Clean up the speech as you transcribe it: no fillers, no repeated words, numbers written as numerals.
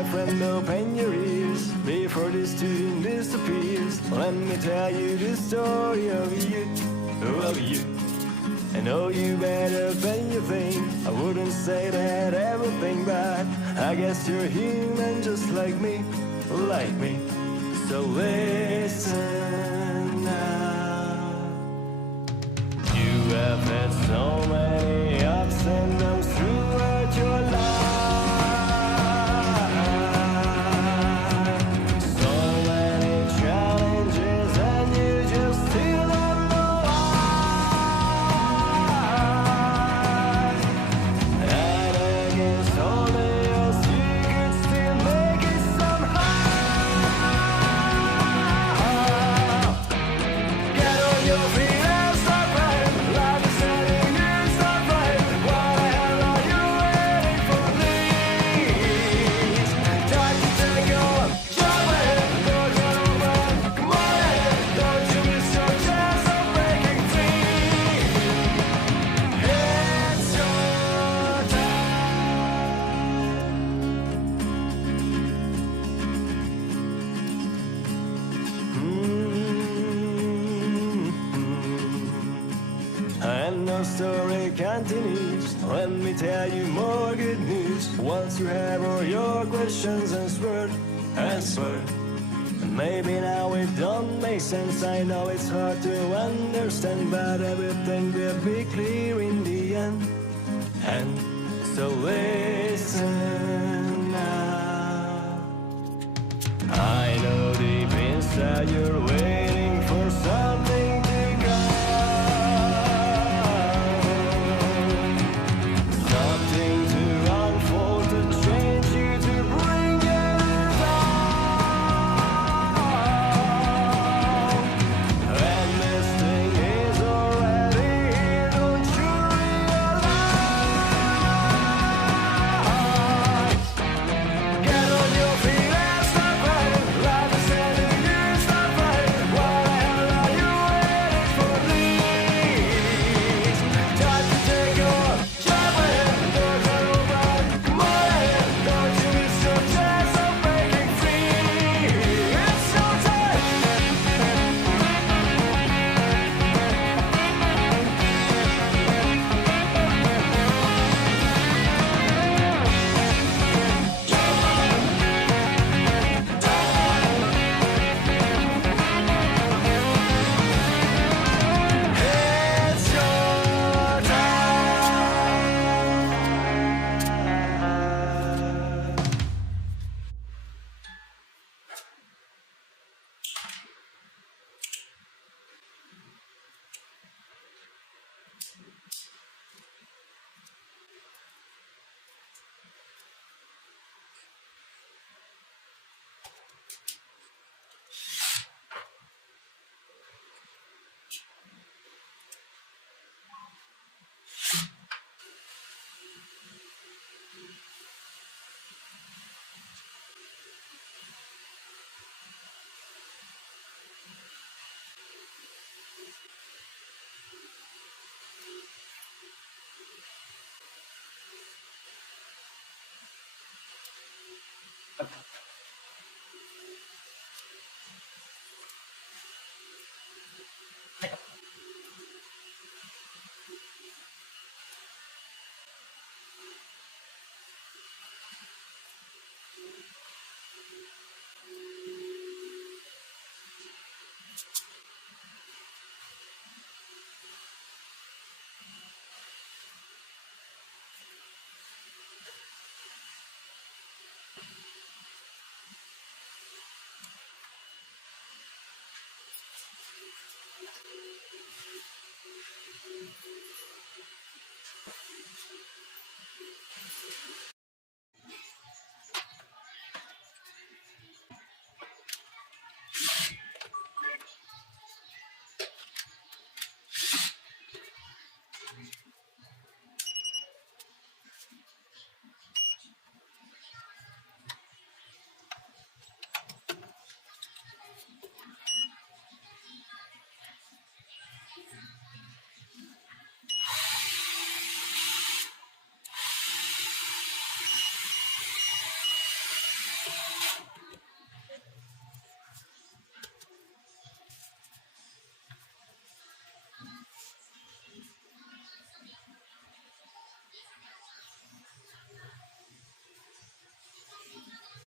my friend, open your ears before this tune disappears. Let me tell you the story of you, of you. I know you better than you think. I wouldn't say that everything bad. I guess you're human just like me, like me. So listen now. You have had so many ups and downs throughout your life. So many challenges and you just still don't know why. And against all the odds you could still make it somehow. Get on your feet and start running. Life is telling you start running. What the hell are you waiting for, please? Time to take on, jump ahead, don't run over. Come on ahead, don't you miss your chance of breaking free. It's your And the story continues. Let me tell you more good news. Once you have all your questions answered, and maybe now it don't make sense. I know it's hard to understand, but everything will be clear in the end. And so listen